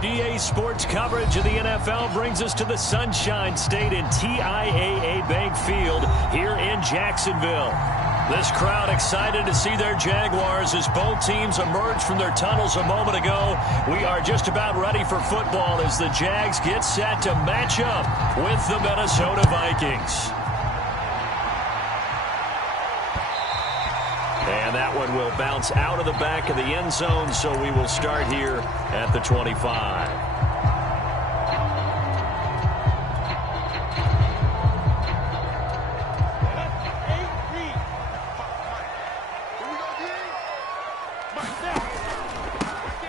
DA Sports coverage of the NFL brings us to the Sunshine State in TIAA Bank Field here in Jacksonville. This crowd excited to see their Jaguars as both teams emerge from their tunnels a moment ago. We are just about ready for football as the Jags get set to match up with the Minnesota Vikings. And that one will bounce out of the back of the end zone, so we will start here at the 25.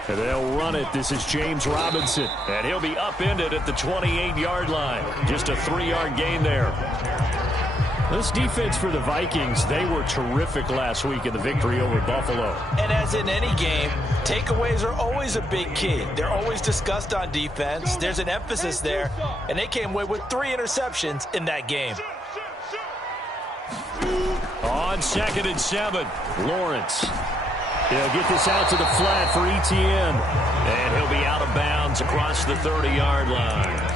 And they'll run it. This is James Robinson, and he'll be upended at the 28-yard line. Just a 3-yard gain there. This defense for the Vikings, they were terrific last week in the victory over Buffalo. And as in any game, takeaways are always a big key. They're always discussed on defense. There's an emphasis there, and they came away with 3 interceptions in that game. On 2nd and 7, Lawrence. He'll get this out to the flat for Etienne. And he'll be out of bounds across the 30-yard line.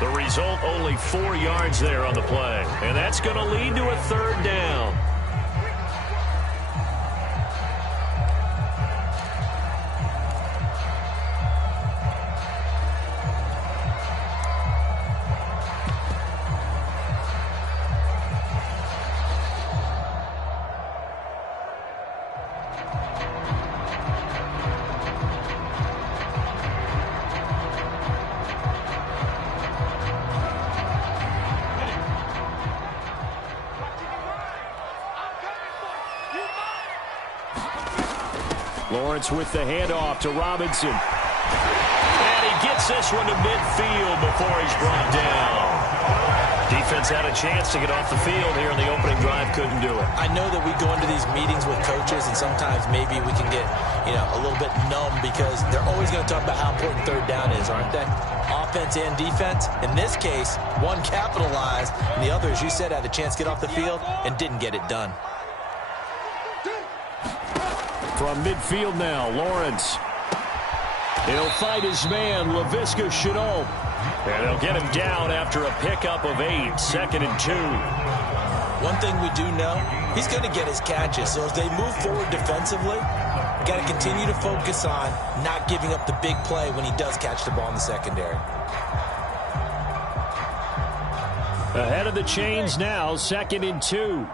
The result, only 4 yards there on the play. And that's going to lead to a 3rd down. Lawrence with the handoff to Robinson. And he gets this one to midfield before he's brought down. Defense had a chance to get off the field here in the opening drive, couldn't do it. I know that we go into these meetings with coaches, and sometimes maybe we can get, a little bit numb because they're always going to talk about how important 3rd down is, aren't they? Offense and defense. In this case, one capitalized, and the other, as you said, had a chance to get off the field and didn't get it done. From midfield now, Lawrence. He'll fight his man, Laviska Shenault. And they'll get him down after a pickup of 8, 2nd and 2. One thing we do know, he's going to get his catches. So as they move forward defensively, got to continue to focus on not giving up the big play when he does catch the ball in the secondary. Ahead of the chains now, 2nd and 2.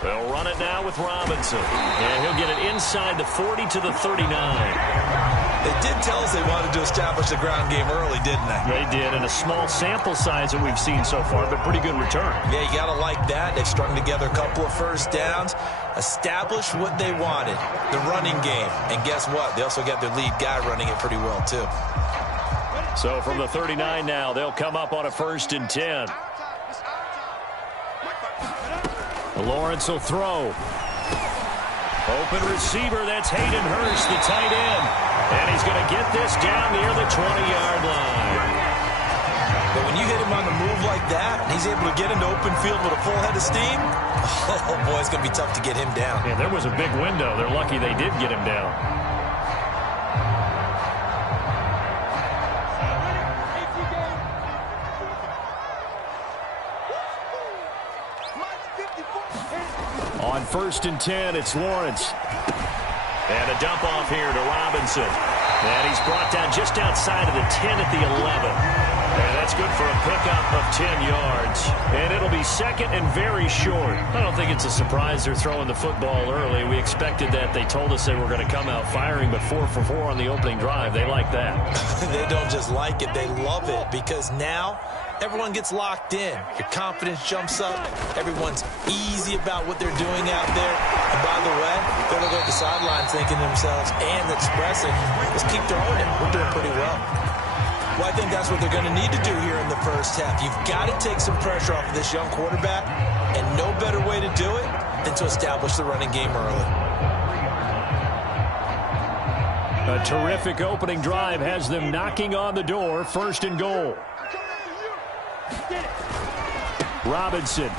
They'll run it now with Robinson. And he'll get it inside the 40 to the 39. They did tell us they wanted to establish the ground game early, didn't they? They did, and a small sample size that we've seen so far, but pretty good return. Yeah, you got to like that. They've strung together a couple of 1st downs, established what they wanted, the running game. And guess what? They also got their lead guy running it pretty well, too. So from the 39 now, they'll come up on a 1st and 10. Lawrence will throw. Open receiver, that's Hayden Hurst, the tight end. And he's going to get this down near the 20-yard line. But when you hit him on the move like that, and he's able to get into open field with a full head of steam, oh boy, it's going to be tough to get him down. Yeah, there was a big window. They're lucky they did get him down. On 1st and 10, it's Lawrence. And a dump off here to Robinson. And he's brought down just outside of the 10 at the 11. And that's good for a pickup of 10 yards. And it'll be 2nd and very short. I don't think it's a surprise they're throwing the football early. We expected that. They told us they were going to come out firing, but 4 for 4 on the opening drive. They like that. They don't just like it. They love it because now everyone gets locked in. Your confidence jumps up. Everyone's easy about what they're doing out there. And by the way, they're looking at the sidelines thinking to themselves and expressing, let's keep throwing it. We're doing pretty well. Well, I think that's what they're going to need to do here in the 1st half. You've got to take some pressure off of this young quarterback, and no better way to do it than to establish the running game early. A terrific opening drive has them knocking on the door. 1st and goal. Robinson.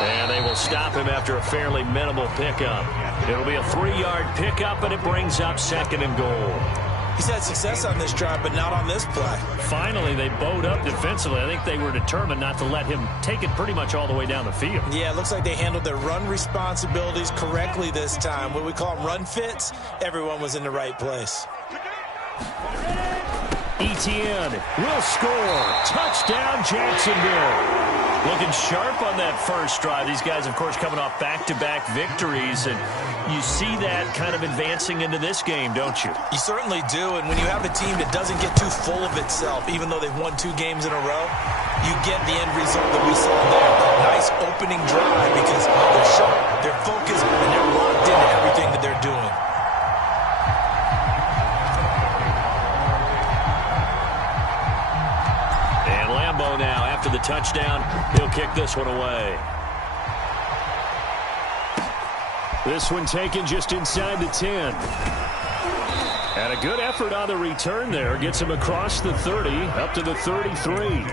And they will stop him after a fairly minimal pickup. It'll be a 3-yard pickup, and it brings up 2nd and goal. He's had success on this drive, but not on this play. Finally, they bowed up defensively. I think they were determined not to let him take it pretty much all the way down the field. Yeah, it looks like they handled their run responsibilities correctly this time. What we call them run fits, everyone was in the right place. ETN will score. Touchdown, Jacksonville. Looking sharp on that first drive. These guys, of course, coming off back-to-back victories, and you see that kind of advancing into this game, don't you? You certainly do, and when you have a team that doesn't get too full of itself, even though they've won 2 games in a row, you get the end result that we saw there. That nice opening drive because they're sharp, they're focused, and they're locked into everything that they're doing. Now, after the touchdown, he'll kick this one away. This one taken just inside the 10. And a good effort on the return there. Gets him across the 30, up to the 33.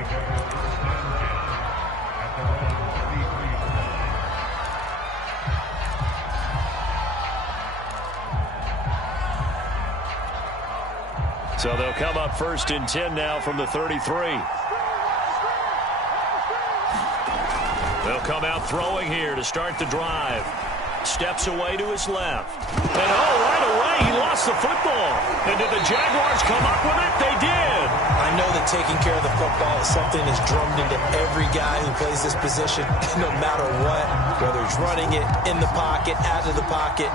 So they'll come up 1st and 10 now from the 33. They'll come out throwing here to start the drive. Steps away to his left. And right away, he lost the football. And did the Jaguars come up with it? They did. I know that taking care of the football is something that's drummed into every guy who plays this position, no matter what, whether he's running it, in the pocket, out of the pocket.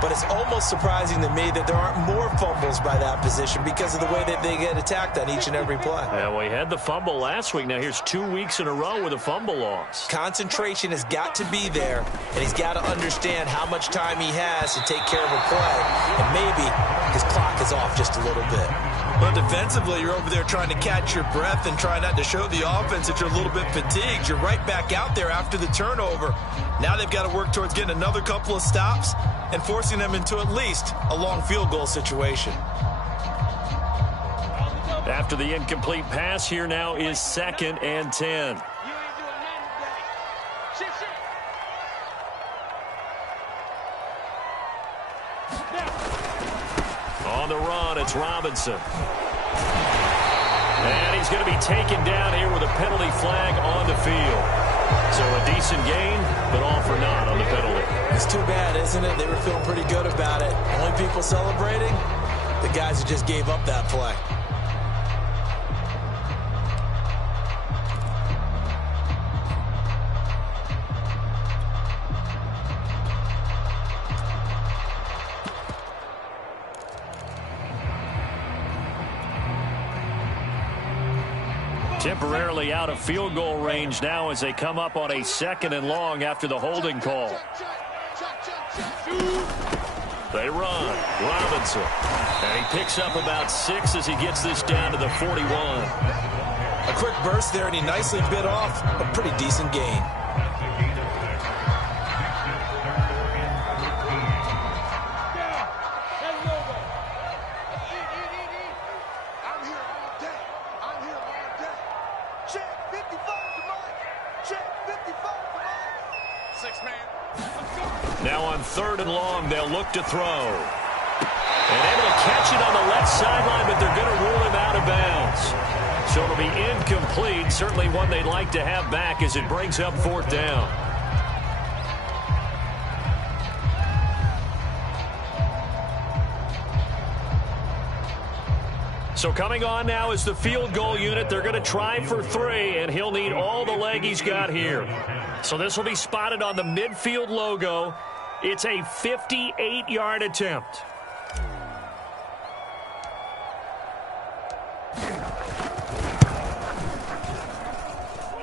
But it's almost surprising to me that there aren't more fumbles by that position because of the way that they get attacked on each and every play. Yeah, we had the fumble last week. Now here's 2 weeks in a row with a fumble loss. Concentration has got to be there, and he's got to understand how much time he has to take care of a play. And maybe his clock is off just a little bit. But defensively, you're over there trying to catch your breath and try not to show the offense that you're a little bit fatigued. You're right back out there after the turnover. Now they've got to work towards getting another couple of stops and forcing them into at least a long field goal situation. After the incomplete pass, here now is 2nd and 10. On the run, it's Robinson. And he's going to be taken down here with a penalty flag on the field. So a decent gain, but all for naught on the penalty. It's too bad, isn't it? They were feeling pretty good about it. Only people celebrating, the guys who just gave up that play. Temporarily out of field goal range now as they come up on a 2nd and long after the holding call. They run. Robinson. And he picks up about 6 as he gets this down to the 41. A quick burst there, and he nicely bit off a pretty decent gain. Now on 3rd and long, they'll look to throw. And able to catch it on the left sideline, but they're going to rule him out of bounds. So it'll be incomplete. Certainly one they'd like to have back as it brings up 4th down. So coming on now is the field goal unit. They're going to try for 3, and he'll need all the leg he's got here. So this will be spotted on the midfield logo. It's a 58-yard attempt.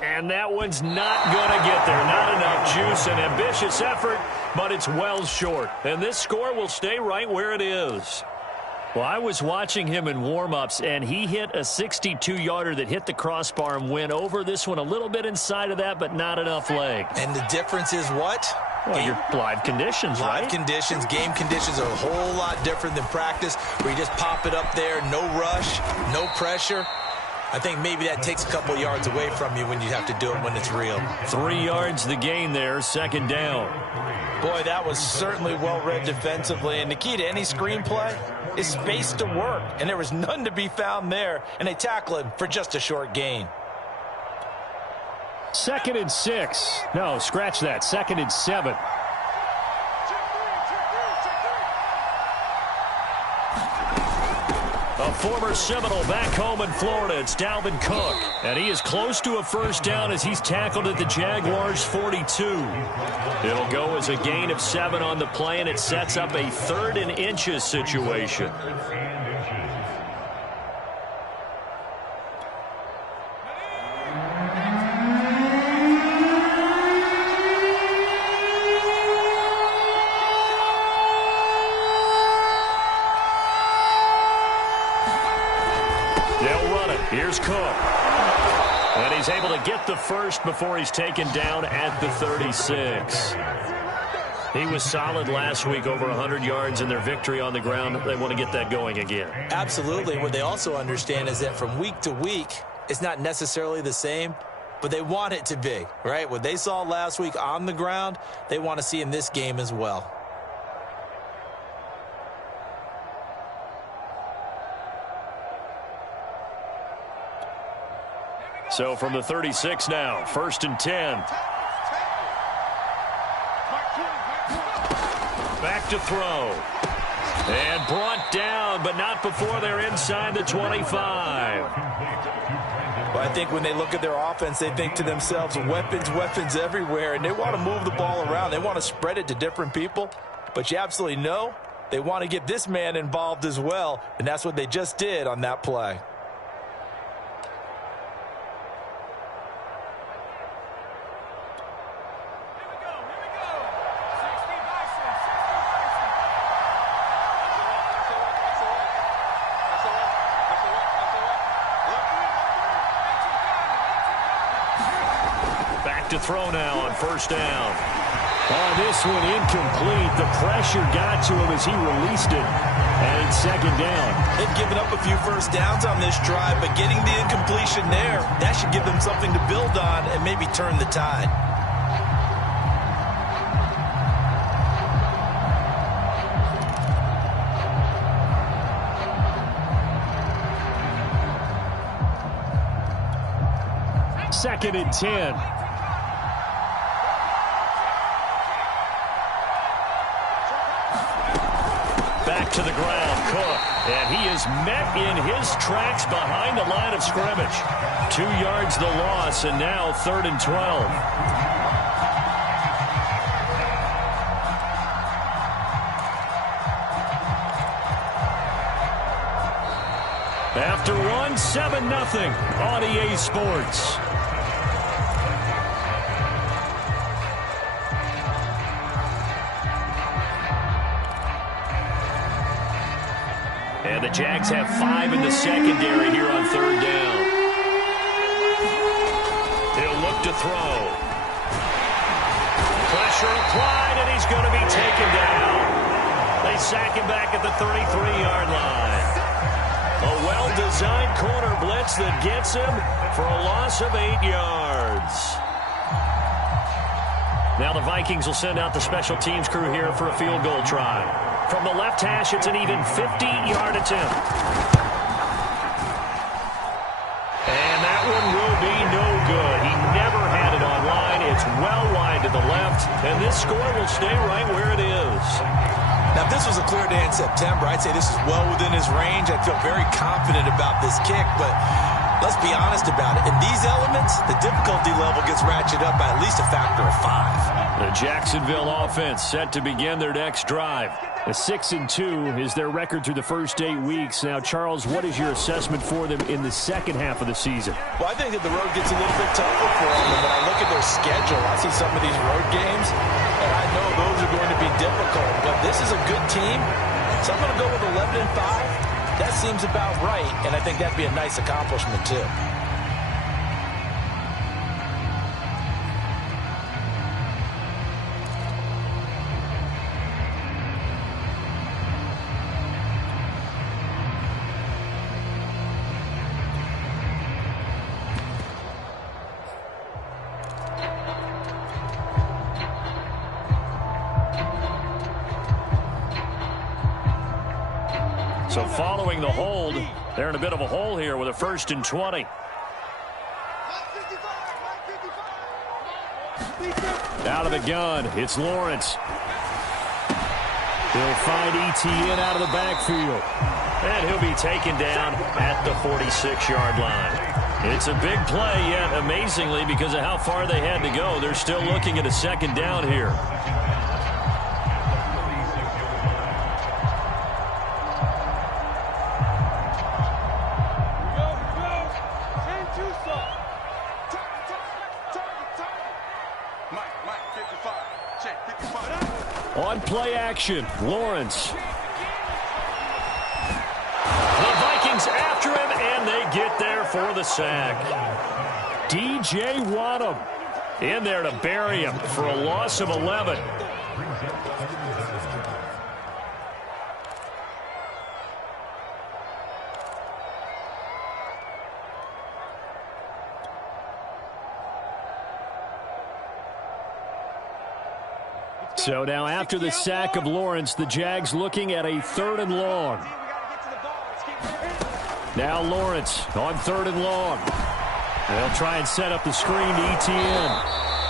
And that one's not going to get there. Not enough juice. An ambitious effort, but it's well short. And this score will stay right where it is. Well, I was watching him in warm-ups, and he hit a 62-yarder that hit the crossbar and went over. This one a little bit inside of that, but not enough leg. And the difference is what? Well, your live conditions, right? Live conditions, game conditions are a whole lot different than practice, where you just pop it up there, no rush, no pressure. I think maybe that takes a couple yards away from you when you have to do it when it's real. 3 yards the gain there, second down. Boy, that was certainly well read defensively. And the key to any screenplay is space to work. And there was none to be found there. And they tackle him for just a short gain. 2nd and 6. No, scratch that. 2nd and 7. A former Seminole back home in Florida. It's Dalvin Cook. And he is close to a first down as he's tackled at the Jaguars' 42. It'll go as a gain of 7 on the play, and it sets up a 3rd and inches situation. Here's Cook. And he's able to get the first before he's taken down at the 36. He was solid last week, over 100 yards in their victory on the ground. They want to get that going again. Absolutely. What they also understand is that from week to week, it's not necessarily the same, but they want it to be, right? What they saw last week on the ground, they want to see in this game as well. So from the 36 now, 1st and 10. Back to throw. And brought down, but not before they're inside the 25. Well, I think when they look at their offense, they think to themselves, weapons, weapons everywhere, and they want to move the ball around. They want to spread it to different people, but you absolutely know they want to get this man involved as well, and that's what they just did on that play. To throw now on 1st down. This one incomplete. The pressure got to him as he released it. And it's 2nd down. They've given up a few first downs on this drive, but getting the incompletion there, that should give them something to build on and maybe turn the tide. Second and 10. Back to the ground, Cook. And he is met in his tracks behind the line of scrimmage. 2 yards the loss, and now 3rd and 12. After one, 7-0 on EA Sports. And the Jags have 5 in the secondary here on 3rd down. He'll look to throw. Pressure applied, and he's going to be taken down. They sack him back at the 33-yard line. A well-designed corner blitz that gets him for a loss of 8 yards. Now the Vikings will send out the special teams crew here for a field goal try. From the left hash, it's an even 50-yard attempt. And that one will be no good. He never had it on line. It's well wide to the left, and this score will stay right where it is. Now, if this was a clear day in September, I'd say this is well within his range. I feel very confident about this kick, but let's be honest about it. In these elements, the difficulty level gets ratcheted up by at least a factor of 5. The Jacksonville offense set to begin their next drive. A 6-2 is their record through the first 8 weeks. Now, Charles, what is your assessment for them in the second half of the season? Well, I think that the road gets a little bit tougher for them. And when I look at their schedule, I see some of these road games, and I know those are going to be difficult. But this is a good team, so I'm going to go with 11-5. That seems about right, and I think that'd be a nice accomplishment, too. So following the hold, they're in a bit of a hole here with a 1st and 20. Out of the gun, it's Lawrence. He'll find Etienne out of the backfield. And he'll be taken down at the 46-yard line. It's a big play, yet amazingly, because of how far they had to go, they're still looking at a 2nd down here. On play action, Lawrence. The Vikings after him, and they get there for the sack. DJ Wadham in there to bury him for a loss of 11. So now after the sack of Lawrence, the Jags looking at a 3rd and long. Now Lawrence on 3rd and long. They'll try and set up the screen to Etienne.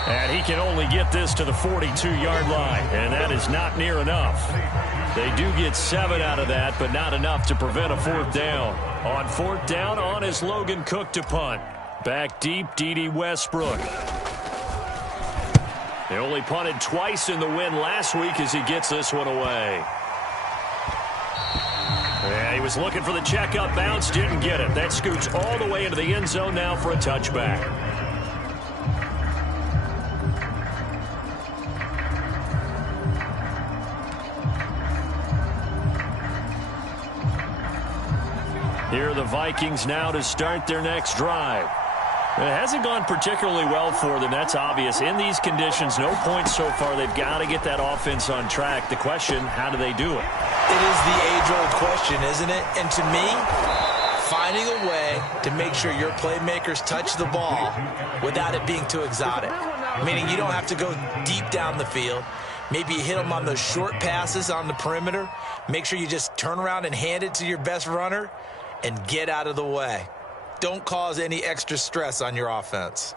And he can only get this to the 42-yard line, and that is not near enough. They do get 7 out of that, but not enough to prevent a 4th down. On 4th down, on is Logan Cook to punt. Back deep, D.D. Westbrook. They only punted twice in the win last week as he gets this one away. Yeah, he was looking for the checkup bounce, didn't get it. That scoots all the way into the end zone now for a touchback. Here are the Vikings now to start their next drive. It hasn't gone particularly well for them. That's obvious. In these conditions, no points so far. They've got to get that offense on track. The question, how do they do it? It is the age-old question, isn't it? And to me, finding a way to make sure your playmakers touch the ball without it being too exotic. Meaning you don't have to go deep down the field. Maybe you hit them on those short passes on the perimeter. Make sure you just turn around and hand it to your best runner and get out of the way. Don't cause any extra stress on your offense.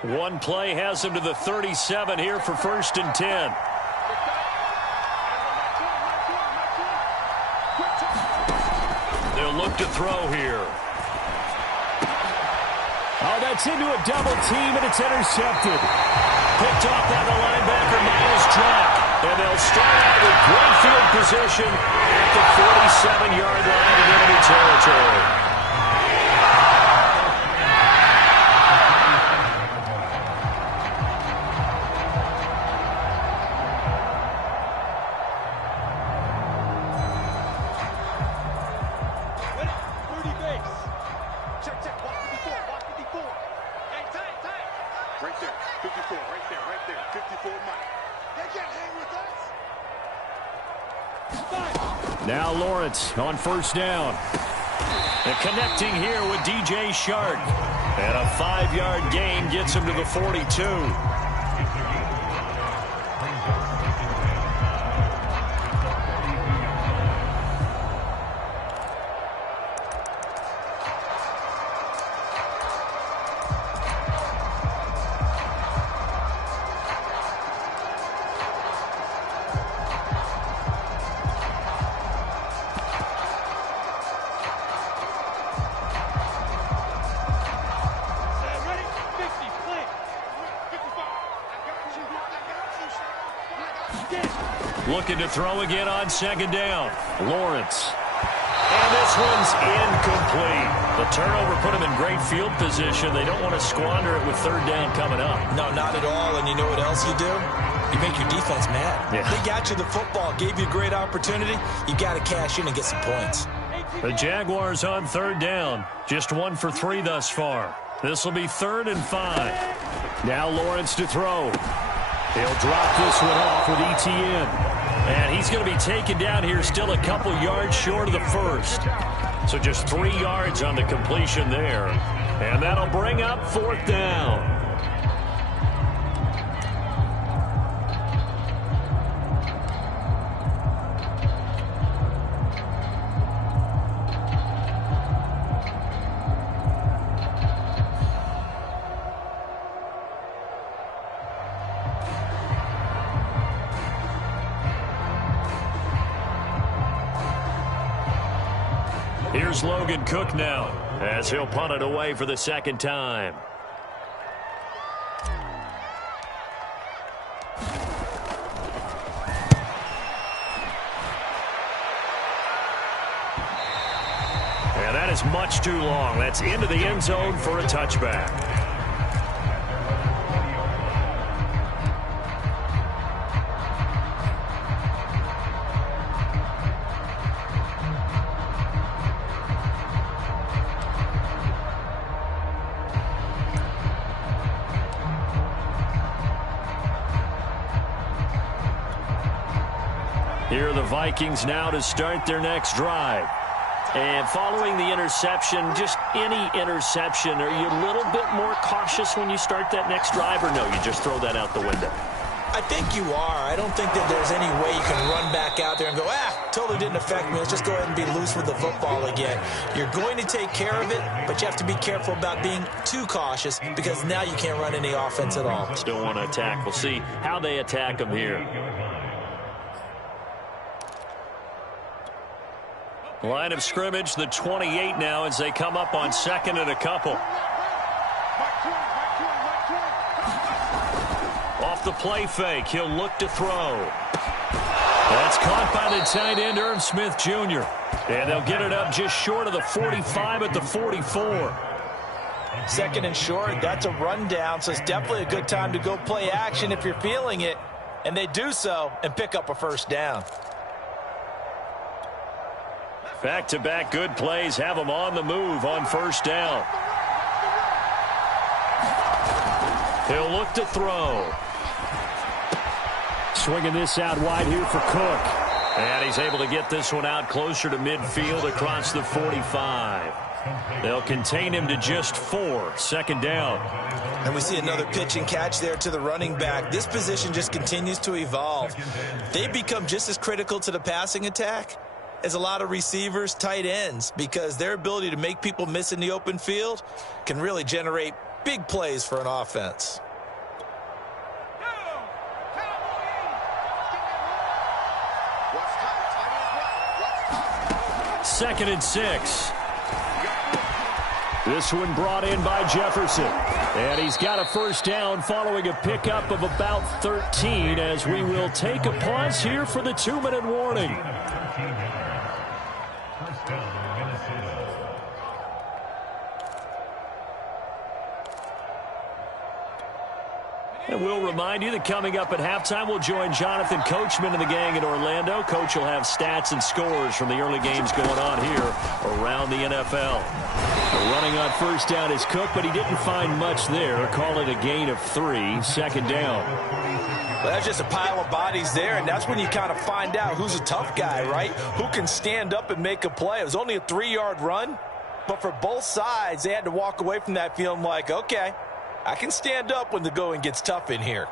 One play has him to the 37 here for 1st and 10. They'll look to throw here. Oh, that's into a double team, and it's intercepted. Picked off by the linebacker, Miles Jack. And they'll start out with great field position at the 47-yard line in enemy territory. Right there, 54, right there, 54 Mike. They can't hang with us. Now Lawrence on 1st down. And connecting here with DJ Shark. And a 5-yard gain gets him to the 42. Looking to throw again on 2nd down. Lawrence. And this one's incomplete. The turnover put him in great field position. They don't want to squander it with 3rd down coming up. No, not at all. And you know what else you do? You make your defense mad. Yeah. They got you the football, gave you a great opportunity. You got to cash in and get some points. The Jaguars on 3rd down. Just 1 for 3 thus far. This will be 3rd and 5. Now Lawrence to throw. He'll drop this one off with Etienne. And he's going to be taken down here still a couple yards short of the 1st. So just 3 yards on the completion there. And that'll bring up 4th down. Here's Logan Cook now as he'll punt it away for the second time. And that is much too long. That's into the end zone for a touchback. Here are the Vikings now to start their next drive. And following the interception, just any interception, are you a little bit more cautious when you start that next drive, or no, you just throw that out the window? I think you are. I don't think that there's any way you can run back out there and go, totally didn't affect me. Let's just go ahead and be loose with the football again. You're going to take care of it, but you have to be careful about being too cautious because now you can't run any offense at all. Still want to attack. We'll see how they attack them here. Line of scrimmage, the 28 now as they come up on second and a couple. Off the play fake, he'll look to throw. That's caught by the tight end, Irv Smith Jr. And they'll get it up just short of the 45 at the 44. Second and short, that's a rundown, so it's definitely a good time to go play action if you're feeling it. And they do so and pick up a first down. Back-to-back good plays have them on the move on first down. He'll look to throw. Swinging this out wide here for Cook. And he's able to get this one out closer to midfield across the 45. They'll contain him to just 4. Second down. And we see another pitch and catch there to the running back. This position just continues to evolve. They become just as critical to the passing attack as a lot of receivers, tight ends, because their ability to make people miss in the open field can really generate big plays for an offense. Second and 6. This one brought in by Jefferson. And he's got a first down following a pickup of about 13 as we will take a pause here for the 2-minute warning. And we'll remind you that coming up at halftime, we'll join Jonathan Coachman and the gang in Orlando. Coach will have stats and scores from the early games going on here around the NFL. Running on first down is Cook, but he didn't find much there. Call it a gain of 3. Second down. Well, that's just a pile of bodies there, and that's when you kind of find out who's a tough guy, right? Who can stand up and make a play. It was only a 3-yard run, but for both sides, they had to walk away from that feeling like, okay, I can stand up when the going gets tough in here.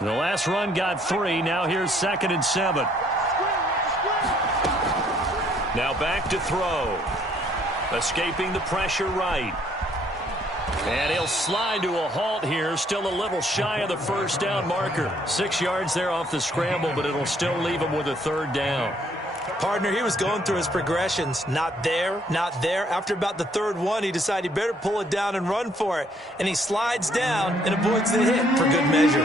The last run got 3. Now here's second and 7. Now back to throw. Escaping the pressure right. And he'll slide to a halt here. Still a little shy of the first down marker. 6 yards there off the scramble, but it'll still leave him with a third down. Partner, he was going through his progressions. Not there, not there. After about the third one, he decided he better pull it down and run for it. And he slides down and avoids the hit for good measure.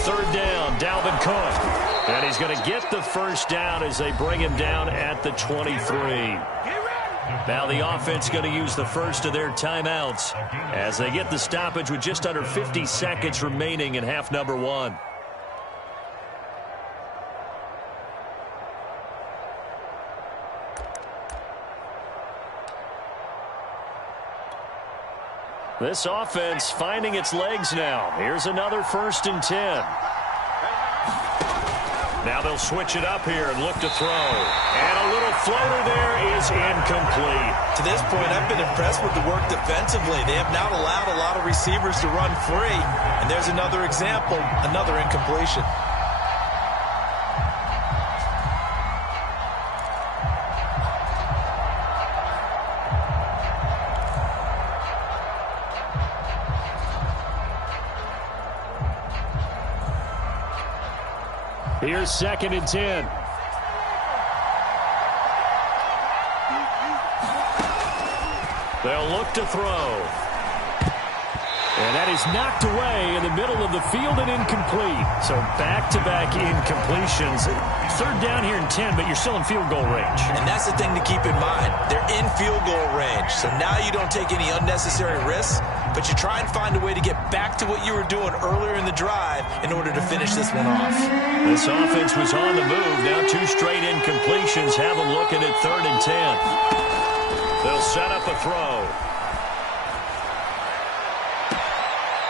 Third down, Dalvin Cook. And he's going to get the first down as they bring him down at the 23. Now the offense going to use the first of their timeouts as they get the stoppage with just under 50 seconds remaining in half number 1. This offense finding its legs now. Here's another 1st and 10. Now they'll switch it up here and look to throw. And a little floater there is incomplete. To this point, I've been impressed with the work defensively. They have not allowed a lot of receivers to run free. And there's another example, another incompletion. Here's 2nd and 10. They'll look to throw. And that is knocked away in the middle of the field and incomplete. So back-to-back incompletions. 3rd down here and 10, but you're still in field goal range. And that's the thing to keep in mind. They're in field goal range. So now you don't take any unnecessary risks, but you try and find a way to get back to what you were doing earlier in the drive in order to finish this one off. This offense was on the move. Now 2 straight incompletions have them looking at 3rd and 10. They'll set up a throw.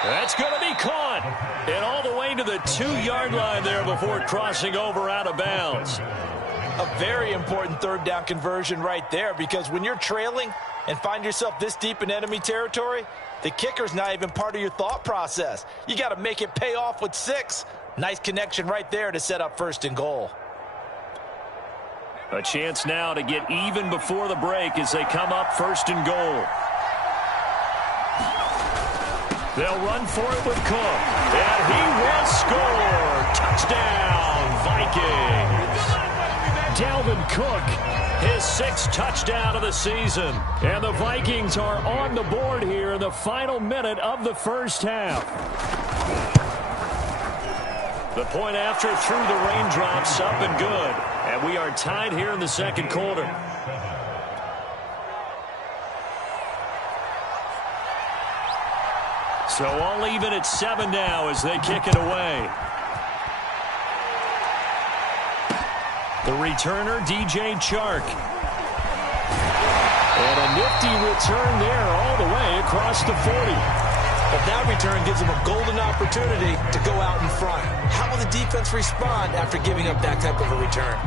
That's going to be caught. And all the way to the 2-yard line there before crossing over out of bounds. A very important 3rd down conversion right there, because when you're trailing and find yourself this deep in enemy territory, the kicker's not even part of your thought process. You got to make it pay off with 6. Nice connection right there to set up 1st and goal. A chance now to get even before the break as they come up 1st and goal. They'll run for it with Cook. And he will score. Touchdown, Vikings. Dalvin Cook, his 6th touchdown of the season. And the Vikings are on the board here in the final minute of the 1st half. The point after through the raindrops, up and good. And we are tied here in the 2nd quarter. So all even at 7 now as they kick it away. The returner, DJ Chark. And a nifty return there all the way across the 40. But that return gives them a golden opportunity to go out in front. How will the defense respond after giving up that type of a return?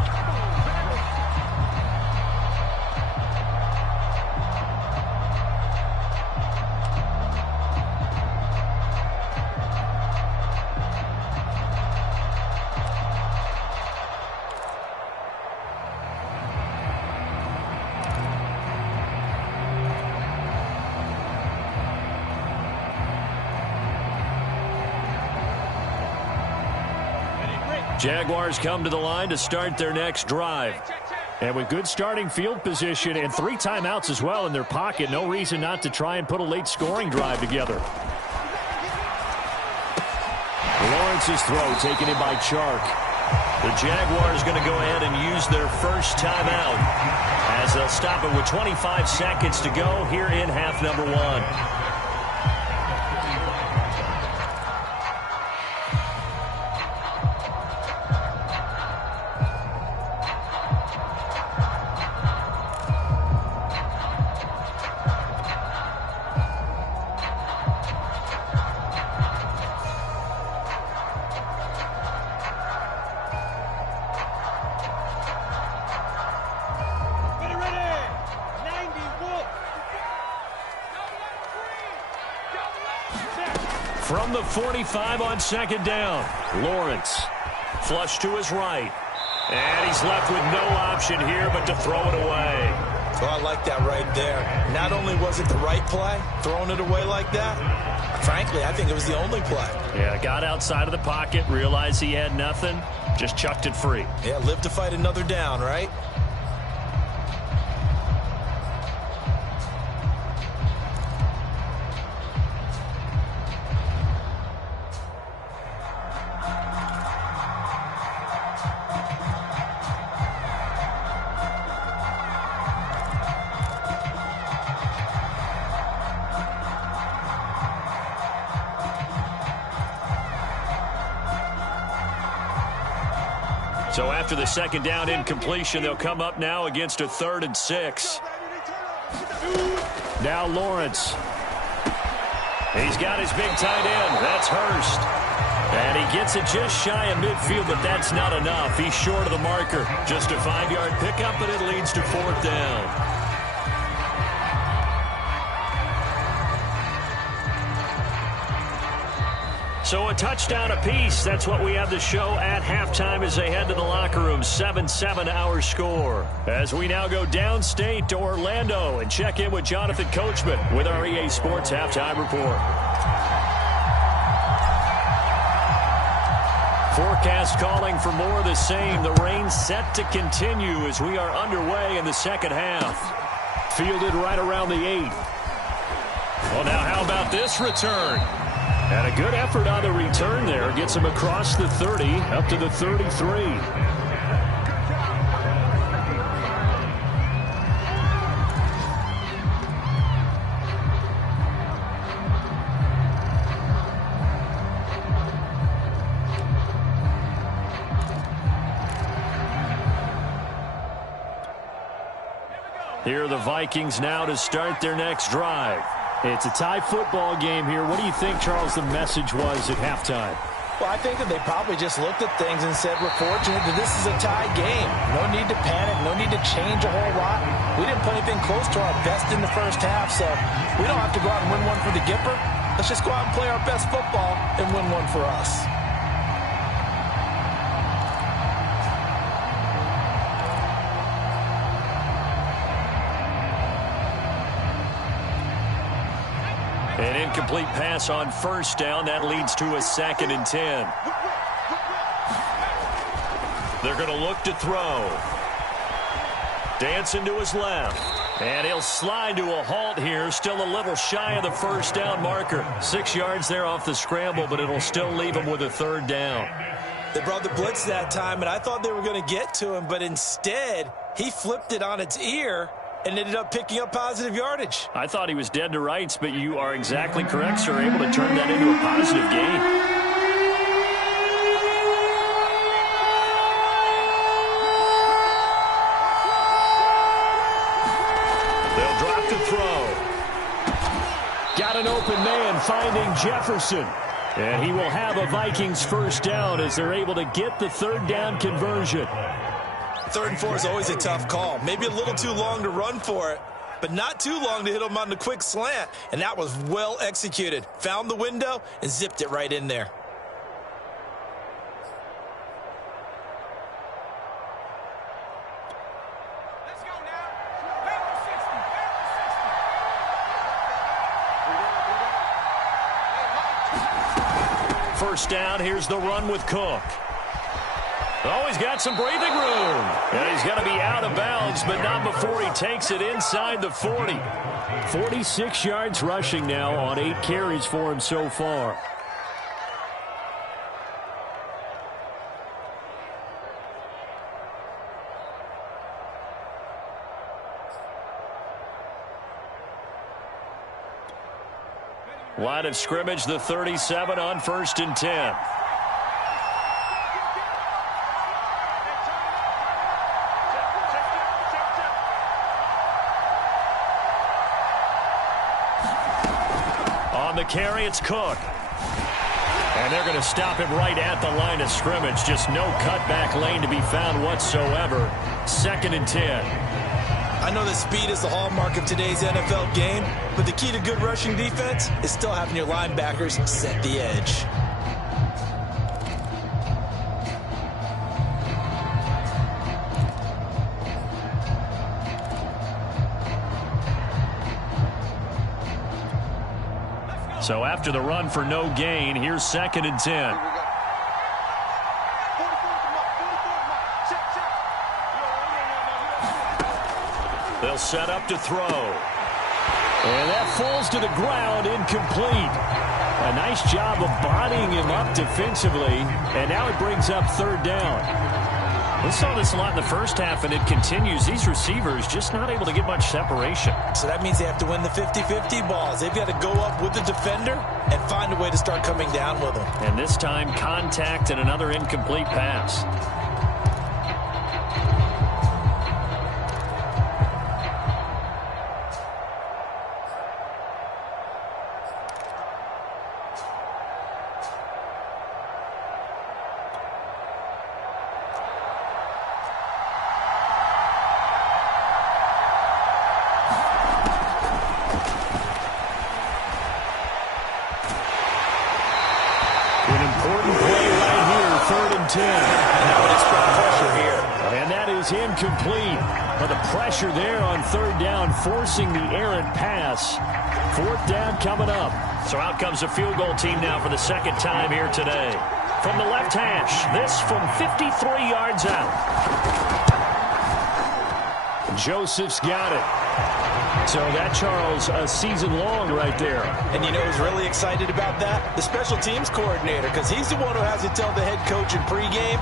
Jaguars come to the line to start their next drive. And with good starting field position and 3 timeouts as well in their pocket, no reason not to try and put a late scoring drive together. Lawrence's throw taken in by Chark. The Jaguars going to go ahead and use their first timeout as they'll stop it with 25 seconds to go here in half number 1. From the 45 on 2nd down, Lawrence flush to his right. And he's left with no option here but to throw it away. Well, I like that right there. Not only was it the right play, throwing it away like that, frankly, I think it was the only play. Yeah, got outside of the pocket, realized he had nothing, just chucked it free. Yeah, live to fight another down, right? So after the 2nd down incompletion, they'll come up now against a 3rd and 6. Now Lawrence. He's got his big tight end. That's Hurst. And he gets it just shy of midfield, but that's not enough. He's short of the marker. Just a 5-yard pickup, and it leads to 4th down. So a touchdown apiece. That's what we have to show at halftime as they head to the locker room. 7-7 our score. As we now go downstate to Orlando and check in with Jonathan Coachman with our EA Sports Halftime Report. Forecast calling for more of the same. The rain set to continue as we are underway in the second half. Fielded right around the 8. Well, now how about this return? And a good effort on the return there. Gets him across the 30, up to the 33. Here are the Vikings now to start their next drive. It's a tie football game here. What do you think, Charles, the message was at halftime? Well, I think that they probably just looked at things and said, we're fortunate that this is a tie game. No need to panic. No need to change a whole lot. We didn't play anything close to our best in the first half, so we don't have to go out and win one for the Gipper. Let's just go out and play our best football and win one for us. An incomplete pass on first down. That leads to a 2nd and 10. They're going to look to throw. Dancing to his left. And he'll slide to a halt here. Still a little shy of the first down marker. 6 yards there off the scramble, but it'll still leave him with a 3rd down. They brought the blitz that time, and I thought they were going to get to him, but instead he flipped it on its ear and ended up picking up positive yardage. I thought he was dead to rights, but you are exactly correct, sir. Able to turn that into a positive gain. They'll drop to throw. Got an open man finding Jefferson. And he will have a Vikings 1st down as they're able to get the 3rd down conversion. 3rd and 4 is always a tough call. Maybe a little too long to run for it, but not too long to hit him on the quick slant. And that was well executed. Found the window and zipped it right in there. Let's go now. 1st down, here's the run with Cook. Oh, he's got some breathing room. And he's going to be out of bounds, but not before he takes it inside the 40. 46 yards rushing now on 8 carries for him so far. Line of scrimmage, the 37 on 1st and 10. On the carry, it's Cook. And they're going to stop him right at the line of scrimmage. Just no cutback lane to be found whatsoever. 2nd and 10. I know that speed is the hallmark of today's NFL game, but the key to good rushing defense is still having your linebackers set the edge. So after the run for no gain, here's 2nd and 10. They'll set up to throw. And that falls to the ground, incomplete. A nice job of bodying him up defensively, and now it brings up 3rd down. We saw this a lot in the first half, and it continues. These receivers just not able to get much separation. So that means they have to win the 50-50 balls. They've got to go up with the defender and find a way to start coming down with them. And this time, contact and another incomplete pass. Incomplete, but the pressure there on 3rd down, forcing the errant pass. 4th down coming up. So out comes a field goal team now for the 2nd time here today. from the left hash. This from 53 yards out. Joseph's got it. So that, Charles, a season long right there. And you know who's really excited about that? The special teams coordinator, because he's the one who has to tell the head coach in pregame,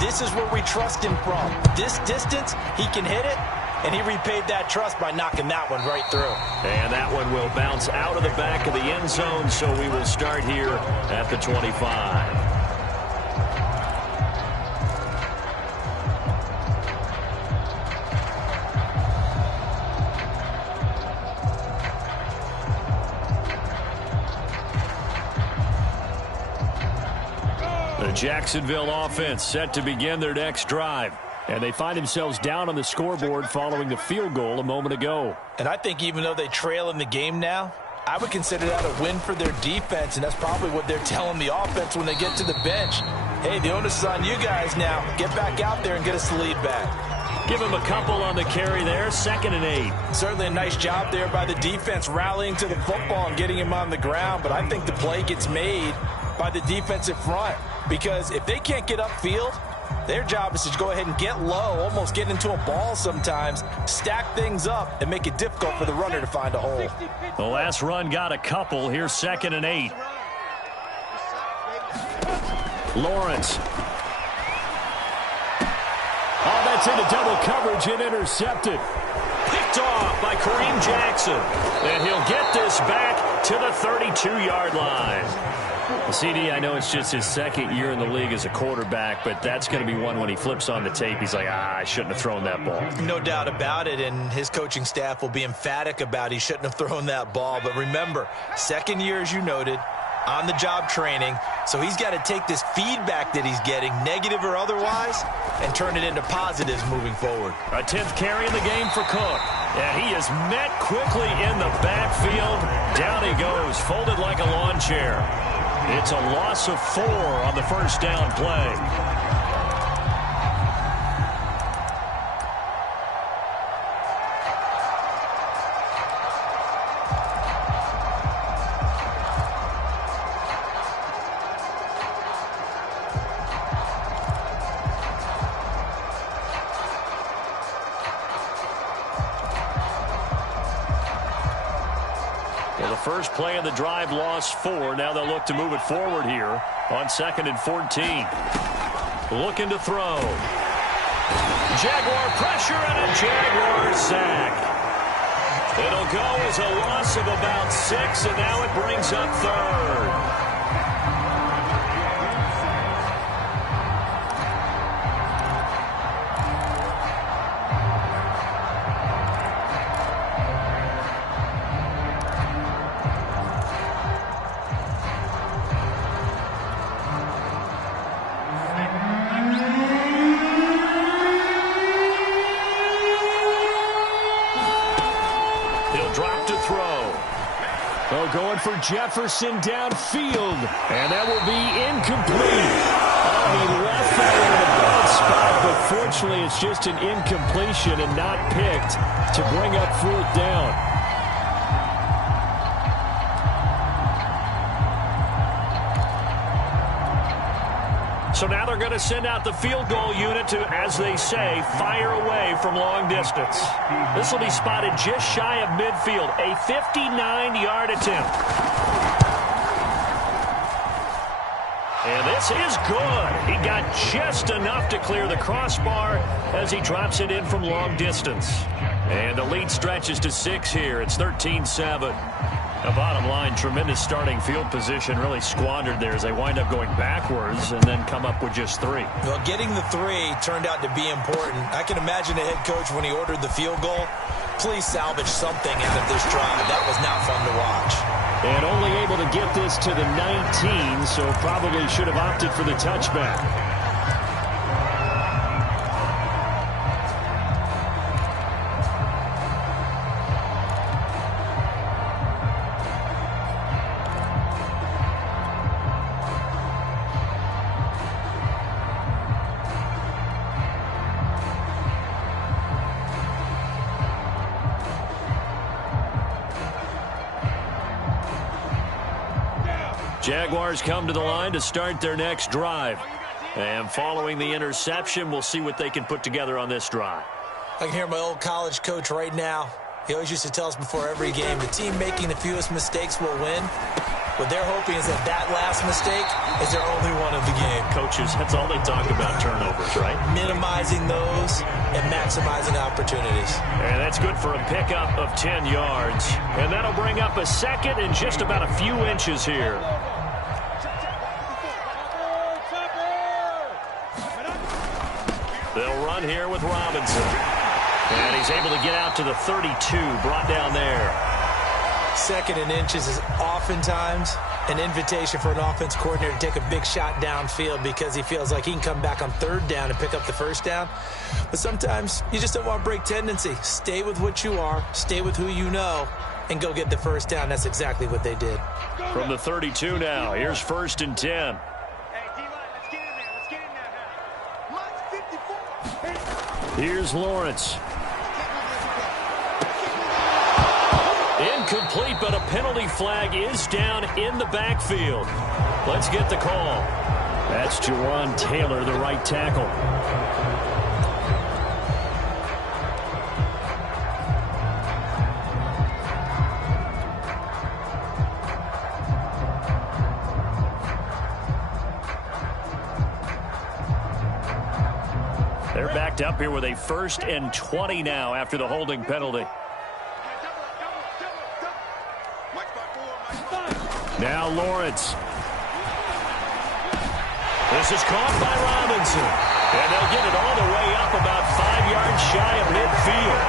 this is where we trust him from. This distance, he can hit it, and he repaid that trust by knocking that one right through. And that one will bounce out of the back of the end zone, so we will start here at the 25. The Jacksonville offense set to begin their next drive. And they find themselves down on the scoreboard following the field goal a moment ago. And I think even though they trail in the game now, I would consider that a win for their defense, and that's probably what they're telling the offense when they get to the bench. Hey, the onus is on you guys now. Get back out there and get us the lead back. Give him a couple on the carry there, 2nd and 8. Certainly a nice job there by the defense rallying to the football and getting him on the ground, but I think the play gets made by the defensive front, because if they can't get upfield, their job is to go ahead and get low, almost get into a ball sometimes, stack things up, and make it difficult for the runner to find a hole. The last run got a couple. Here's 2nd and 8. Lawrence. Oh, that's into double coverage and intercepted. Picked off by Kareem Jackson. And he'll get this back to the 32-yard line. CD, I know it's just his 2nd year in the league as a quarterback, but that's going to be one when he flips on the tape. He's like, I shouldn't have thrown that ball. No doubt about it, and his coaching staff will be emphatic about he shouldn't have thrown that ball. But remember, 2nd year, as you noted, on-the-job training, so he's got to take this feedback that he's getting, negative or otherwise, and turn it into positives moving forward. A 10th carry in the game for Cook. And he is met quickly in the backfield. Down he goes, folded like a lawn chair. It's a loss of 4 on the first down play. First play of the drive, lost 4. Now they'll look to move it forward here on 2nd and 14. Looking to throw. Jaguar pressure and a Jaguar sack. It'll go as a loss of about 6, and now it brings up 3rd. Going for Jefferson downfield, and that will be incomplete. Oh, he left that in a bad spot, but fortunately it's just an incompletion and not picked to bring up 4th down. So now they're going to send out the field goal unit to, as they say, fire away from long distance. This will be spotted just shy of midfield, a 59-yard attempt. And this is good. He got just enough to clear the crossbar as he drops it in from long distance. And the lead stretches to 6 here. It's 13-7. The bottom line, tremendous starting field position, really squandered there as they wind up going backwards and then come up with just 3. Well, getting the 3 turned out to be important. I can imagine the head coach when he ordered the field goal, please salvage something out of this drive. That was not fun to watch. And only able to get this to the 19, so probably should have opted for the touchback. Jaguars come to the line to start their next drive. And following the interception, we'll see what they can put together on this drive. I can hear my old college coach right now. He always used to tell us before every game, the team making the fewest mistakes will win. What they're hoping is that that last mistake is their only one of the game. Coaches, that's all they talk about, turnovers, right? Minimizing those and maximizing opportunities. And that's good for a pickup of 10 yards. And that'll bring up a second and just about a few inches here. They'll run here with Robinson. And he's able to get out to the 32, brought down there. Second and inches is oftentimes an invitation for an offense coordinator to take a big shot downfield because he feels like he can come back on third down and pick up the first down. But sometimes you just don't want to break tendency. Stay with what you are, stay with who you know, and go get the first down. That's exactly what they did. From the 32 now, here's 1st and 10. Here's Lawrence. Incomplete, but a penalty flag is down in the backfield. Let's get the call. That's Jawan Taylor, the right tackle. They're backed up here with a 1st and 20 now after the holding penalty. Now Lawrence. This is caught by Robinson. And they'll get it all the way up about 5 yards shy of midfield.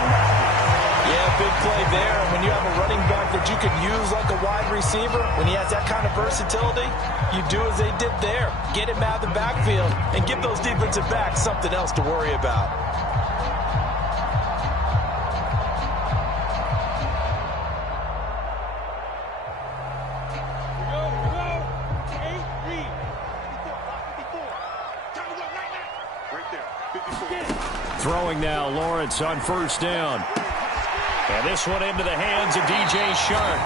Yeah, big play there. And when you have a running back that you can use like a wide receiver, when he has that kind of versatility, you do as they did there. Get him out of the backfield and give those defensive backs something else to worry about. Throwing now, Lawrence on 1st down. And this one into the hands of DJ Shark.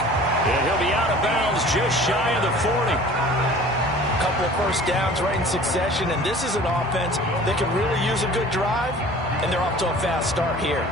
And he'll be out of bounds just shy of the 40. A couple of first downs right in succession, and this is an offense that can really use a good drive, and they're off to a fast start here.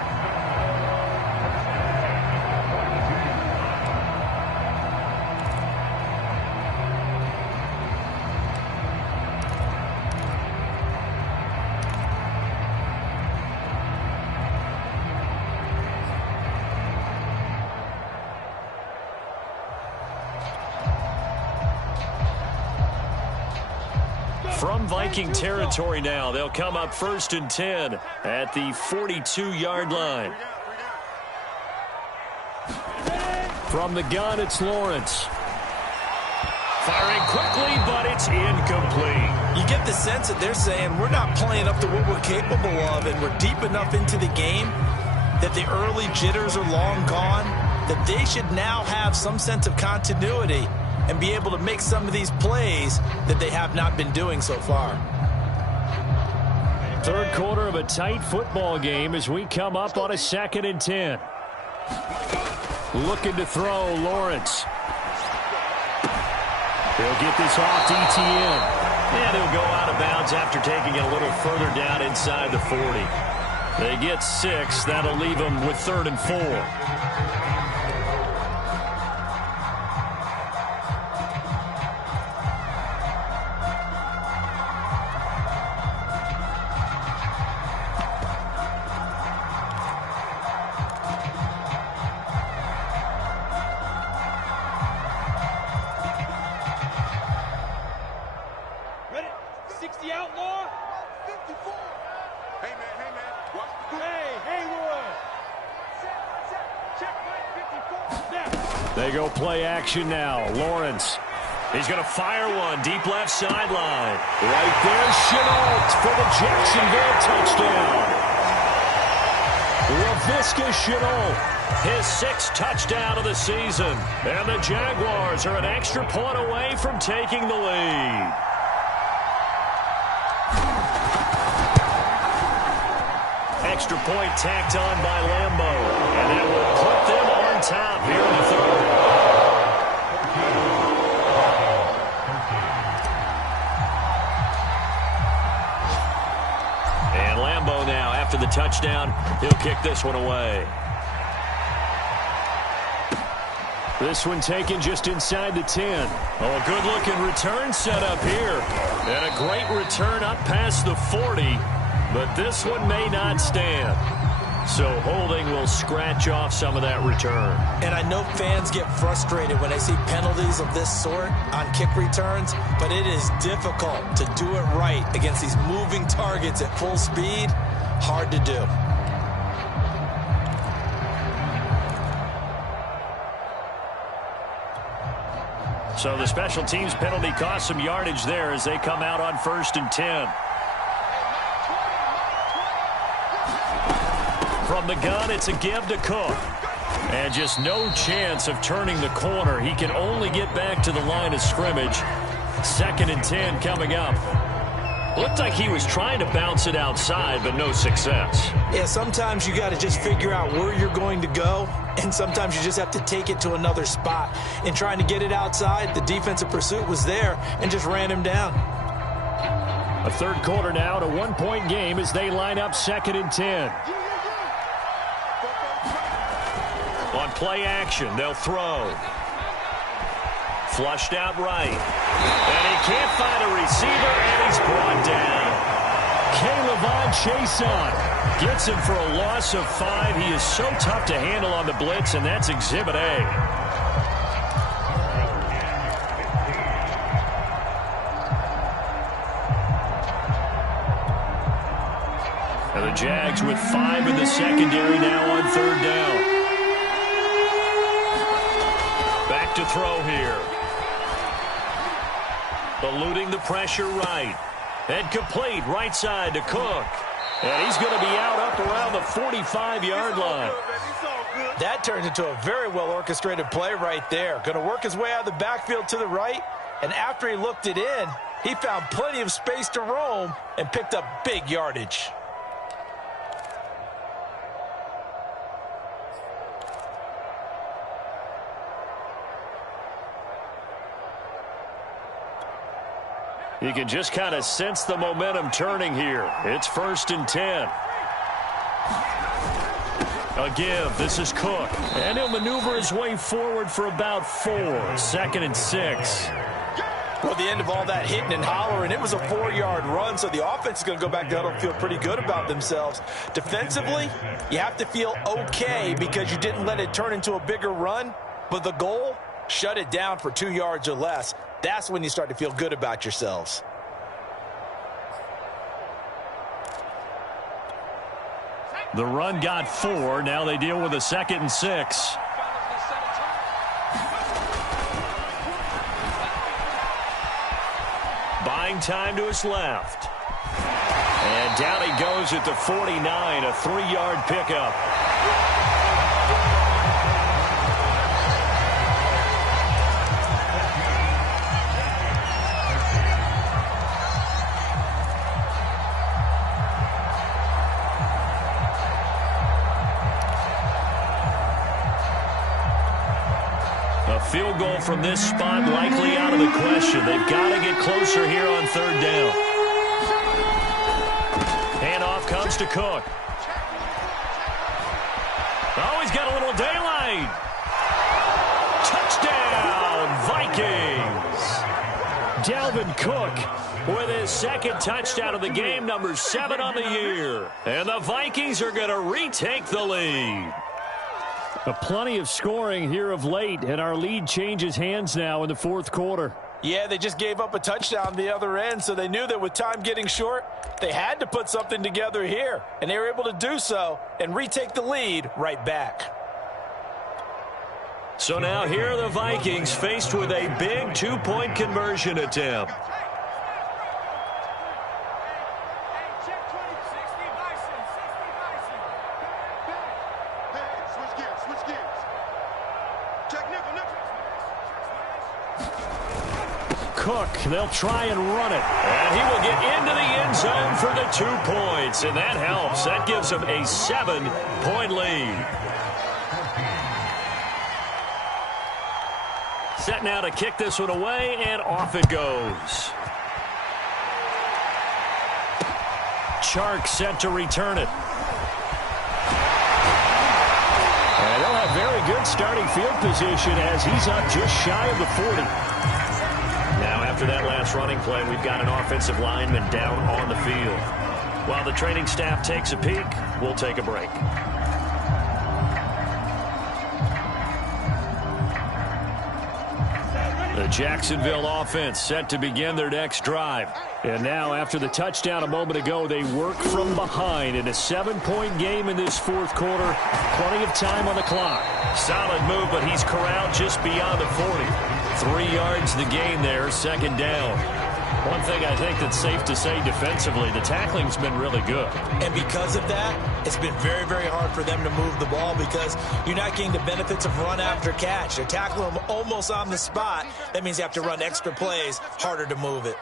From Viking territory now, they'll come up 1st and 10 at the 42-yard line. From the gun, it's Lawrence. Firing quickly, but it's incomplete. You get the sense that they're saying we're not playing up to what we're capable of, and we're deep enough into the game that the early jitters are long gone, that they should now have some sense of continuity and be able to make some of these plays that they have not been doing so far. Third quarter of a tight football game as we come up on a 2nd and 10. Looking to throw, Lawrence. He'll get this off to ETN. And he'll go out of bounds after taking it a little further down inside the 40. They get 6. That'll leave them with 3rd and 4. They go play action now. Lawrence. He's going to fire one deep left sideline. Right there, Chenault for the Jacksonville touchdown. Laviska Chenault, his 6th touchdown of the season. And the Jaguars are an extra point away from taking the lead. Extra point tacked on by Lambeau. And that will put them on top here in the 3rd. after the touchdown. He'll kick this one away. This one taken just inside the 10. Oh, a good-looking return set up here. And a great return up past the 40. But this one may not stand. So holding will scratch off some of that return. And I know fans get frustrated when they see penalties of this sort on kick returns, but it is difficult to do it right against these moving targets at full speed. Hard to do. So the special teams penalty cost some yardage there as they come out on 1st and 10. From the gun, it's a give to Cook. And just no chance of turning the corner. He can only get back to the line of scrimmage. 2nd and 10 coming up. Looked like he was trying to bounce it outside, but no success. Yeah, sometimes you got to just figure out where you're going to go, and sometimes you just have to take it to another spot. In trying to get it outside, the defensive pursuit was there and just ran him down. A third quarter now, a 1-point game as they line up 2nd and 10. On play action, they'll throw. Flushed out right. And he can't find a receiver, and he's brought down. Caleb Chason gets him for a loss of 5. He is so tough to handle on the blitz, and that's Exhibit A. And the Jags with 5 in the secondary now on 3rd down. Back to throw here. Eluding the pressure right. And complete right side to Cook. And he's going to be out up around the 45-yard line. That turns into a very well-orchestrated play right there. Going to work his way out of the backfield to the right. And after he looked it in, he found plenty of space to roam and picked up big yardage. You can just kind of sense the momentum turning here. It's 1st and 10. A give. This is Cook. And he'll maneuver his way forward for about 4. 2nd and 6. Well, the end of all that hitting and hollering, it was a 4-yard run, so the offense is going to go back down and feel pretty good about themselves. Defensively, you have to feel okay because you didn't let it turn into a bigger run, but the goal, shut it down for 2 yards or less. That's when you start to feel good about yourselves. The run got 4. Now they deal with a 2nd and 6. Buying time to his left. And down he goes at the 49, a 3-yard pickup. Field goal from this spot likely out of the question. They've got to get closer here on 3rd down. Handoff comes to Cook. Oh, he's got a little daylight. Touchdown, Vikings. Dalvin Cook with his 2nd touchdown of the game, number 7 on the year. And the Vikings are going to retake the lead. Plenty of scoring here of late, and our lead changes hands now in the 4th quarter. Yeah, they just gave up a touchdown the other end, so they knew that with time getting short, they had to put something together here, and they were able to do so and retake the lead right back. So now here are the Vikings faced with a big 2-point conversion attempt. Cook, they'll try and run it. And he will get into the end zone for the 2 points. And that helps. That gives him a 7-point lead. Set now to kick this one away, and off it goes. Chark set to return it. good starting field position as he's up just shy of the 40. Now, after that last running play, we've got an offensive lineman down on the field. While the training staff takes a peek, we'll take a break. The Jacksonville offense set to begin their next drive. And now, after the touchdown a moment ago, they work from behind in a 7-point game in this fourth quarter. Plenty of time on the clock. Solid move, but he's corralled just beyond the 40. 3 yards the gain there, second down. One thing I think that's safe to say defensively, the tackling's been really good. And because of that, it's been very, very hard for them to move the ball because you're not getting the benefits of run after catch. They're tackling them almost on the spot. That means you have to run extra plays, harder to move it.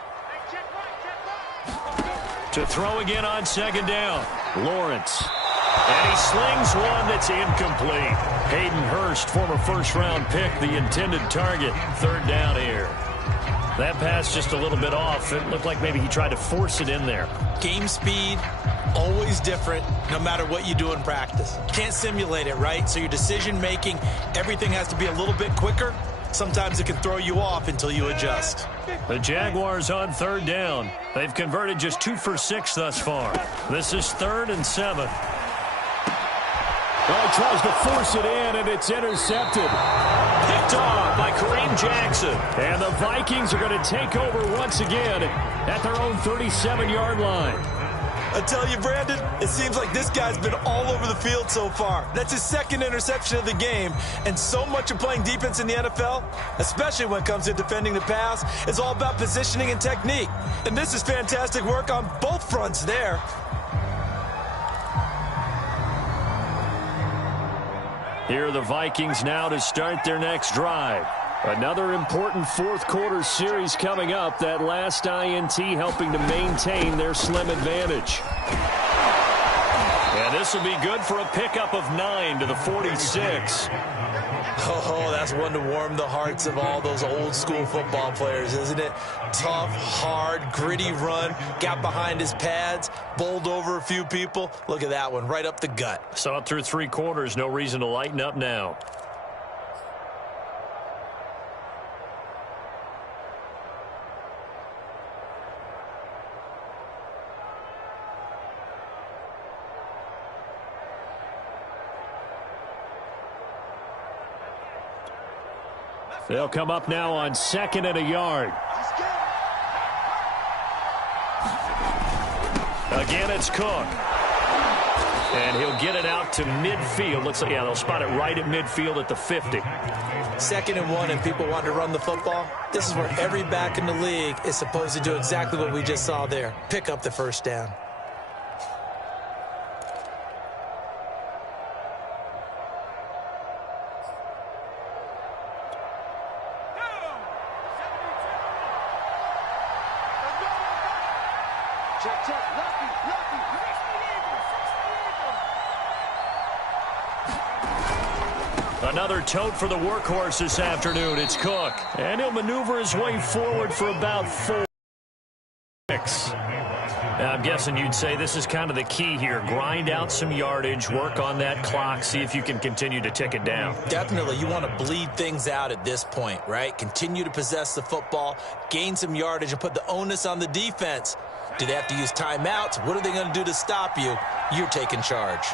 To throw again on second down, Lawrence. And he slings one that's incomplete. Hayden Hurst, former first-round pick, the intended target. Third down here. That pass just a little bit off. It looked like maybe he tried to force it in there. Game speed, always different, no matter what you do in practice. Can't simulate it, right? So your decision-making, everything has to be a little bit quicker. Sometimes it can throw you off until you adjust. The Jaguars on third down. They've converted just 2 for 6 thus far. This is 3rd and 7. Oh, he tries to force it in, and it's intercepted. Picked off by Kareem Jackson. And the Vikings are going to take over once again at their own 37-yard line. I tell you, Brandon, it seems like this guy's been all over the field so far. That's his 2nd interception of the game. And so much of playing defense in the NFL, especially when it comes to defending the pass, is all about positioning and technique. And this is fantastic work on both fronts there. Here are the Vikings now to start their next drive. Another important fourth quarter series coming up. That last INT helping to maintain their slim advantage. And this will be good for a pickup of 9 to the 46. Oh, that's one to warm the hearts of all those old school football players, isn't it? Tough, hard, gritty run, got behind his pads, bowled over a few people. Look at that one, right up the gut. Saw it through 3 quarters, no reason to lighten up now. They'll come up now on 2nd and a yard. Again, it's Cook. And he'll get it out to midfield. Looks like, yeah, they'll spot it right at midfield at the 50. 2nd and 1, and people want to run the football. This is where every back in the league is supposed to do exactly what we just saw there. Pick up the first down. Another tote for the workhorse this afternoon. It's Cook. And he'll maneuver his way forward for about 4. Now, I'm guessing you'd say this is kind of the key here. Grind out some yardage, work on that clock, see if you can continue to tick it down. Definitely. You want to bleed things out at this point, right? Continue to possess the football, gain some yardage, and put the onus on the defense. Do they have to use timeouts? What are they going to do to stop you? You're taking charge.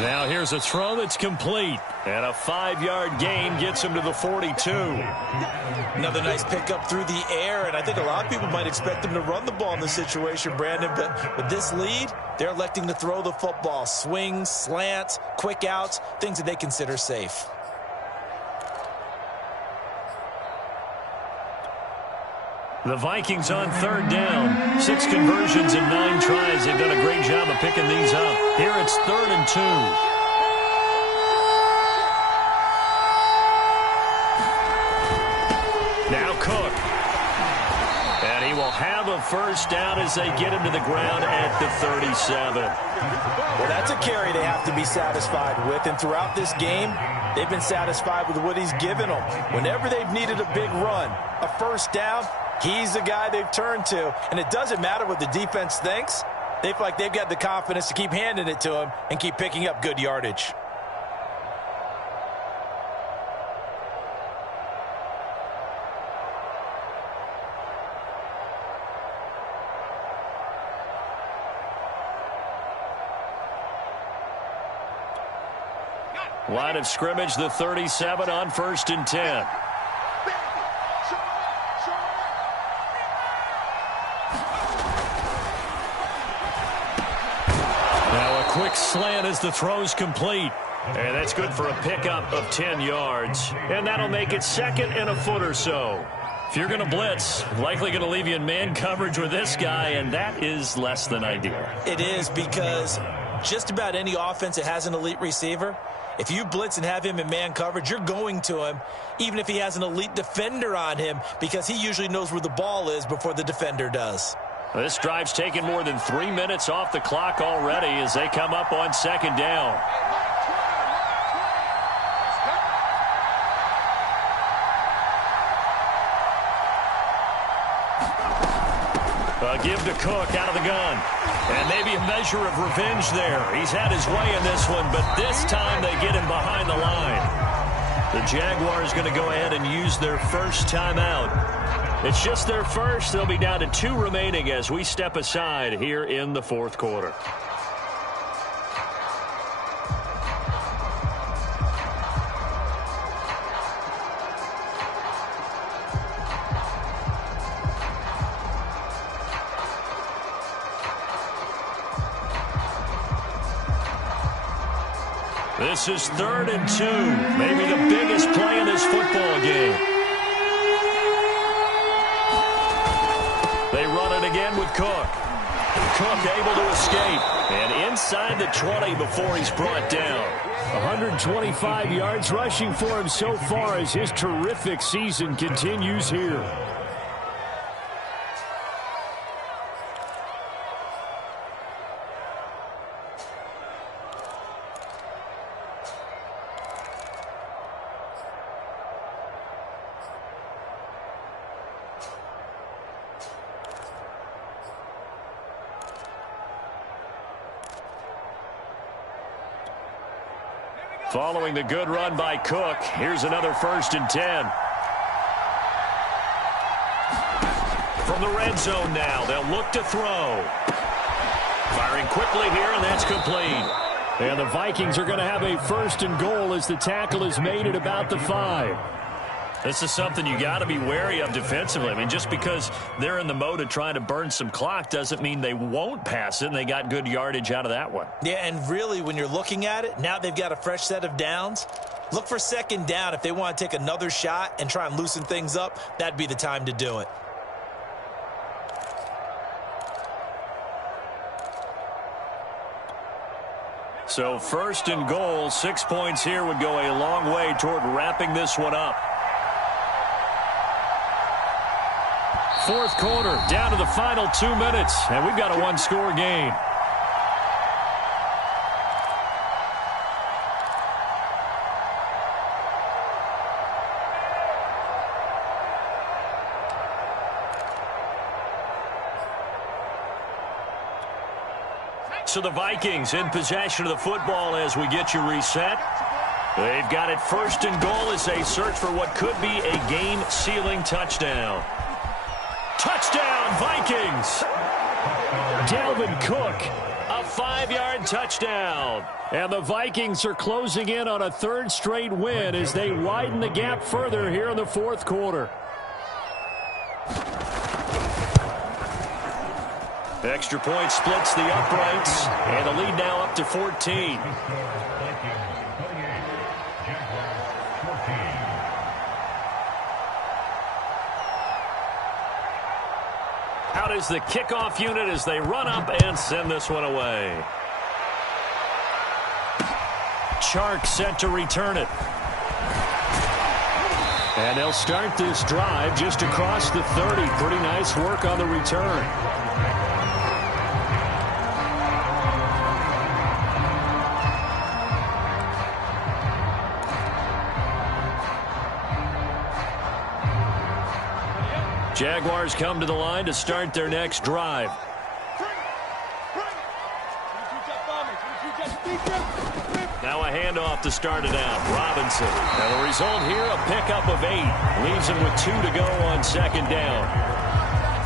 Now here's a throw that's complete. And a 5-yard gain gets him to the 42. Another nice pickup through the air, and I think a lot of people might expect them to run the ball in this situation, Brandon, but with this lead, they're electing to throw the football. Swings, slants, quick outs, things that they consider safe. The Vikings on 3rd down. 6 conversions in 9 tries. They've done a great job of picking these up. Here it's 3rd and 2. Now Cook. And he will have a first down as they get him to the ground at the 37. Well, that's a carry they have to be satisfied with. And throughout this game, they've been satisfied with what he's given them. Whenever they've needed a big run, a first down, he's the guy they've turned to. And it doesn't matter what the defense thinks. They feel like they've got the confidence to keep handing it to him and keep picking up good yardage. Line of scrimmage, the 37 on 1st and 10. Now a quick slant as the throw's complete. And that's good for a pickup of 10 yards. And that'll make it 2nd and a foot or so. If you're going to blitz, likely going to leave you in man coverage with this guy, and that is less than ideal. It is, because just about any offense that has an elite receiver, if you blitz and have him in man coverage, you're going to him, even if he has an elite defender on him, because he usually knows where the ball is before the defender does. This drive's taken more than 3 minutes off the clock already as they come up on 2nd down. Give to Cook out of the gun. And maybe a measure of revenge there. He's had his way in this one, but this time they get him behind the line. The Jaguars going to go ahead and use their first timeout. It's just their first. They'll be down to 2 remaining as we step aside here in the 4th quarter. This is 3rd and 2, maybe the biggest play in this football game. They run it again with Cook. Cook able to escape, and inside the 20 before he's brought down. 125 yards rushing for him so far as his terrific season continues here. Following the good run by Cook, here's another 1st and 10. From the red zone now, they'll look to throw. Firing quickly here, and that's complete. And the Vikings are going to have a 1st and goal as the tackle is made at about the 5. This is something you got to be wary of defensively. I mean, just because they're in the mode of trying to burn some clock doesn't mean they won't pass it, and they got good yardage out of that one. Yeah, and really, when you're looking at it, now they've got a fresh set of downs. Look for 2nd down. If they want to take another shot and try and loosen things up, that'd be the time to do it. So 1st and goal, 6 points here would go a long way toward wrapping this one up. 4th quarter, down to the final 2 minutes, and we've got a 1-score game. So the Vikings in possession of the football as we get you reset. They've got it 1st and goal as they search for what could be a game-sealing touchdown. Touchdown, Vikings! Dalvin Cook. A 5-yard touchdown. And the Vikings are closing in on a 3rd straight win as they widen the gap further here in the 4th quarter. Extra point splits the uprights, and the lead now up to 14. Out is the kickoff unit as they run up and send this one away. Chark set to return it. And they'll start this drive just across the 30. Pretty nice work on the return. Jaguars come to the line to start their next drive. Now a handoff to start it out. Robinson. And the result here, a pickup of 8. Leaves him with 2 to go on second down.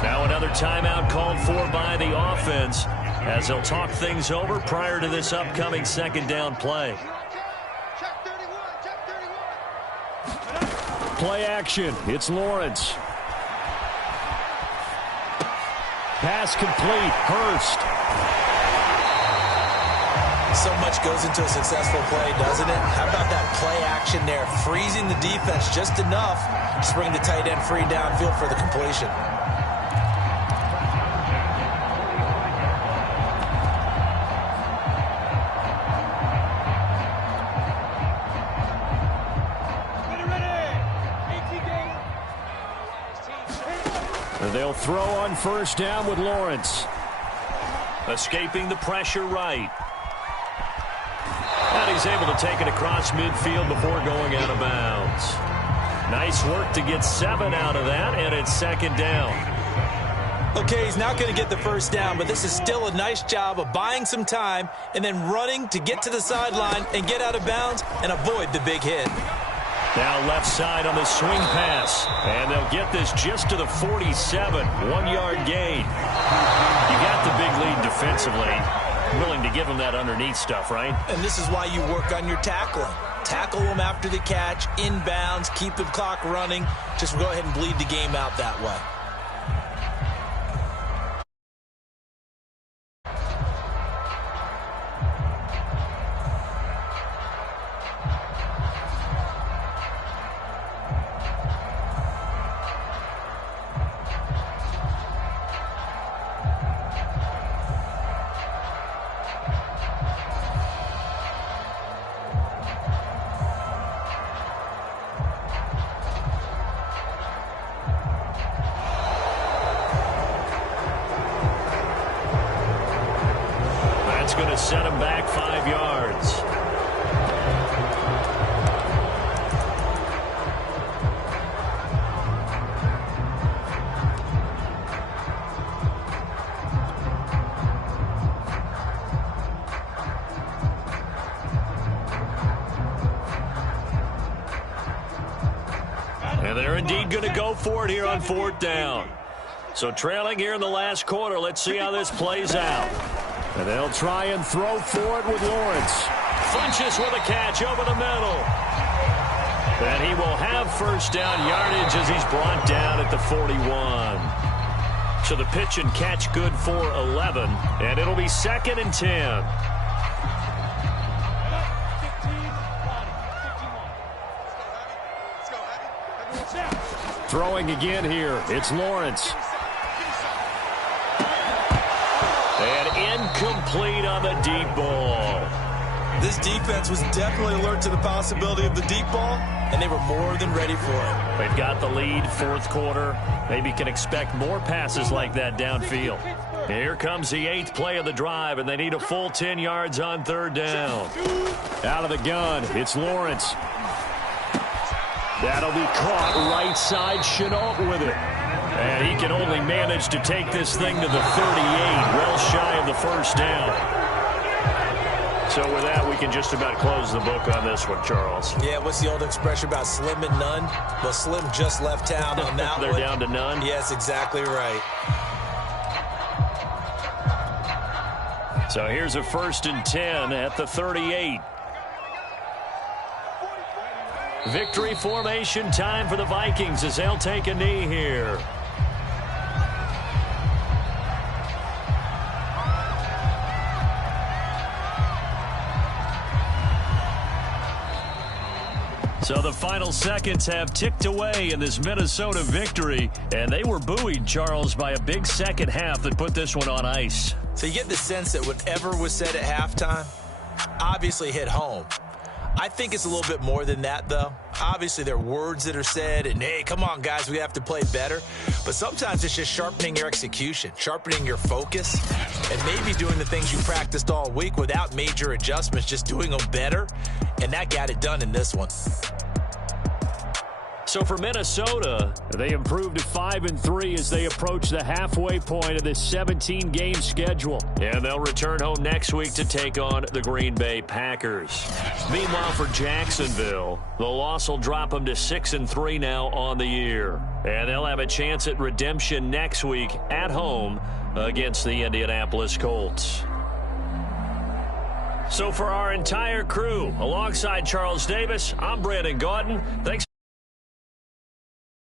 Now another timeout called for by the offense as they'll talk things over prior to this upcoming second down play. Play action. It's Lawrence. Pass complete. Hurst. So much goes into a successful play, doesn't it? How about that play action there? Freezing the defense just enough to bring the tight end free downfield for the completion. They'll throw on first down with Lawrence. Escaping the pressure right. And he's able to take it across midfield before going out of bounds. Nice work to get 7 out of that, and it's second down. Okay, he's not going to get the first down, but this is still a nice job of buying some time and then running to get to the sideline and get out of bounds and avoid the big hit. Now left side on the swing pass. And they'll get this just to the 47. 1-yard gain. You got the big lead defensively. Willing to give them that underneath stuff, right? And this is why you work on your tackling. Tackle them after the catch, inbounds, keep the clock running. Just go ahead and bleed the game out that way. Going to set him back 5 yards. And they're indeed going to go for it here on 4th down. So trailing here in the last quarter, let's see how this plays out. And they'll try and throw for it with Lawrence. Funches with a catch over the middle. And he will have first down yardage as he's brought down at the 41. So the pitch and catch good for 11. And it'll be 2nd and 10. Throwing again here. It's Lawrence. And incomplete on the deep ball. This defense was definitely alert to the possibility of the deep ball, and they were more than ready for it. They've got the lead, 4th quarter. Maybe can expect more passes like that downfield. Here comes the 8th play of the drive, and they need a full 10 yards on 3rd down. Out of the gun, it's Lawrence. That'll be caught right side. Chenault with it. And he can only manage to take this thing to the 38, well shy of the first down. So with that, we can just about close the book on this one, Charles. Yeah, what's the old expression about slim and none? Well, Slim just left town on that They're one. down to none? Yes, exactly right. So here's a 1st and 10 at the 38. Victory formation time for the Vikings as they'll take a knee here. So the final seconds have ticked away in this Minnesota victory, and they were buoyed, Charles, by a big second half that put this one on ice. So you get the sense that whatever was said at halftime obviously hit home. I think it's a little bit more than that, though. Obviously, there are words that are said, and, hey, come on, guys, we have to play better. But sometimes it's just sharpening your execution, sharpening your focus, and maybe doing the things you practiced all week without major adjustments, just doing them better. And that got it done in this one. So for Minnesota, they improved to 5-3 as they approach the halfway point of this 17-game schedule. And they'll return home next week to take on the Green Bay Packers. Meanwhile, for Jacksonville, the loss will drop them to 6-3 now on the year. And they'll have a chance at redemption next week at home against the Indianapolis Colts. So for our entire crew, alongside Charles Davis, I'm Brandon Gaudin. Thanks